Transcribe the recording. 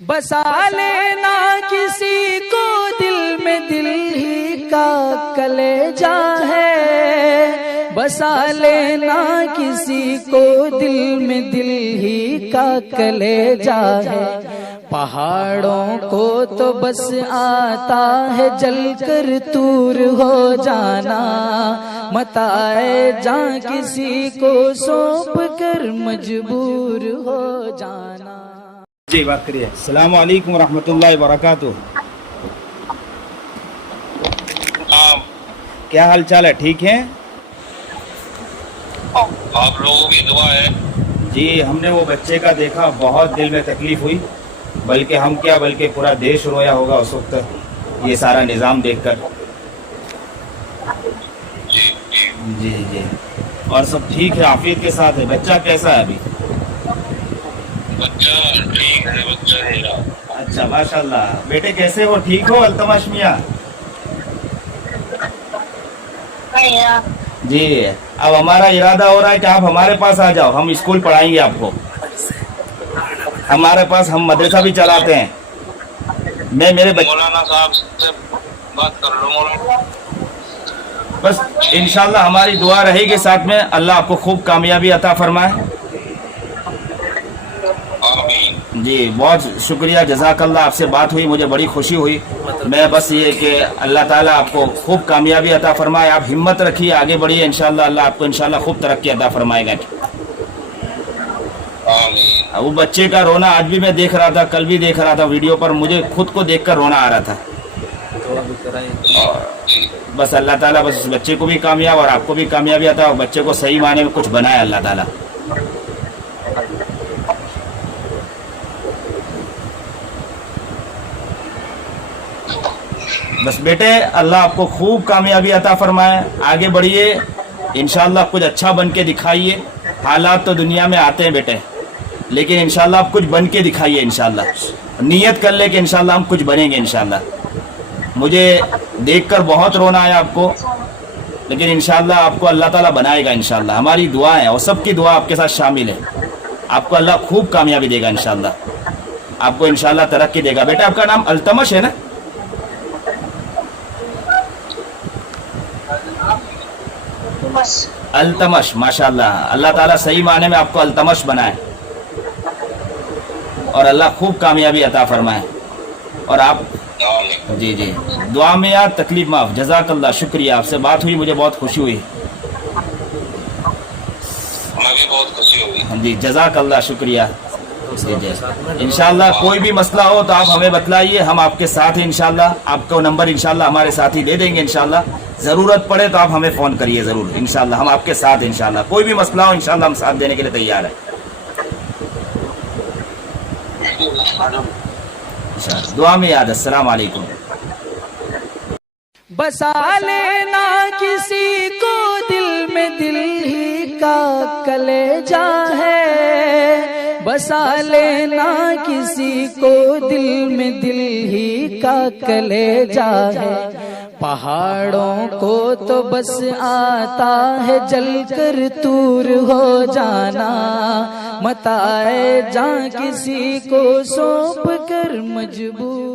बसा लेना किसी को दिल में, दिल ही का कलेजा है। बसा लेना किसी को दिल में, दिल ही का कलेजा है। पहाड़ों को तो बस आता है जलकर तूर हो जाना, मताए जान किसी को सौंप कर मजबूर हो जाना। जी बात करिए। अस्सलामु अलैकुम वरहमतुल्लाहि वबरकातुहू। क्या हाल चाल है? ठीक है? आप लोगों की दुआ है। जी हमने वो बच्चे का देखा, बहुत दिल में तकलीफ हुई, बल्कि हम क्या बल्कि पूरा देश रोया होगा उस वक्त ये सारा निज़ाम देखकर। जी जी। और सब ठीक है, आफियत के साथ है। बच्चा कैसा है अभी? बच्चा ठीक है, बच्चा है। अच्छा माशाल्लाह। बेटे कैसे हो? ठीक हो अल्तमश मियां? जी अब हमारा इरादा हो रहा है कि आप हमारे पास आ जाओ, हम स्कूल पढ़ाएंगे आपको। हमारे पास हम मदरसा भी चलाते हैं। मैं मेरे मौलाना साहब से बात कर लो। मौलाना बस इंशाल्लाह हमारी दुआ रहेगी साथ में, अल्लाह आपको खूब कामयाबी अता फरमाए। आमीन। जी बहुत शुक्रिया, जज़ाकल्लाह। आपसे बात हुई, मुझे बड़ी खुशी हुई। मैं बस ये कि अल्लाह ताला आपको खूब कामयाबी अता फरमाए। आप हिम्मत रखिए, आगे बढ़िए, इंशाल्लाह अल्लाह आपको इंशाल्लाह खूब तरक्की अता फरमाएगा। आमीन। वो बच्चे का रोना आज भी मैं देख रहा था, कल भी देख रहा था वीडियो पर, मुझे खुद को देखकर रोना आ रहा था। बस अल्लाह ताला बस उस बच्चे को भी कामयाब और आपको भी कामयाबी अता, और बच्चे को सही माने में कुछ बनाए अल्लाह ताला। बस बेटे अल्लाह आपको खूब कामयाबी अता फरमाए, आगे बढ़िए, इंशाल्लाह कुछ अच्छा बन के दिखाइए। हालात तो दुनिया में आते हैं बेटे, लेकिन इंशाल्लाह आप कुछ बन के दिखाइए। इंशाल्लाह नियत कर ले कि इंशाल्लाह हम कुछ बनेंगे इंशाल्लाह। मुझे देखकर बहुत रोना आया आपको, लेकिन इंशाल्लाह आपको अल्लाह ताला बनाएगा इंशाल्लाह। हमारी दुआ है और सबकी दुआ आपके साथ शामिल है। आपको अल्लाह खूब कामयाबी देगा इंशाल्लाह, आपको इंशाल्लाह तरक्की देगा। बेटा आपका नाम अल्तमश है ना? अल्तमश, माशाल्लाह। अल्लाह ताला सही माने में आपको अल्तमश बनाए और अल्लाह खूब कामयाबी अता फरमाए। और आप जी जी दुआ में याद, तकलीफ माफ। जज़ाकल्लाह, शुक्रिया। आपसे बात हुई, मुझे बहुत खुशी हुई। हमें भी बहुत खुशी हुई। जी जज़ाकल्लाह, शुक्रिया। इंशाल्लाह कोई भी मसला हो तो आप हमें बतलाइए, हम आपके साथ हैं इंशाल्लाह। आपको नंबर इंशाल्लाह हमारे साथ ही दे देंगे इंशाल्लाह। ज़रूरत पड़े तो आप हमें फ़ोन करिए ज़रूर इंशाल्लाह, हम आपके साथ हैं इंशाल्लाह। कोई भी मसला हो इंशाल्लाह हम साथ देने के लिए तैयार हैं। दुआ में याद। अस्सलाम वालेकुम। बसा लेना किसी को दिल में, दिल ही का कलेजा है। बसा लेना किसी को दिल में, दिल ही का कलेजा है। पहाड़ों को तो बस आता है जलकर तूर हो जाना, मताए जान किसी को सौंप कर मजबूर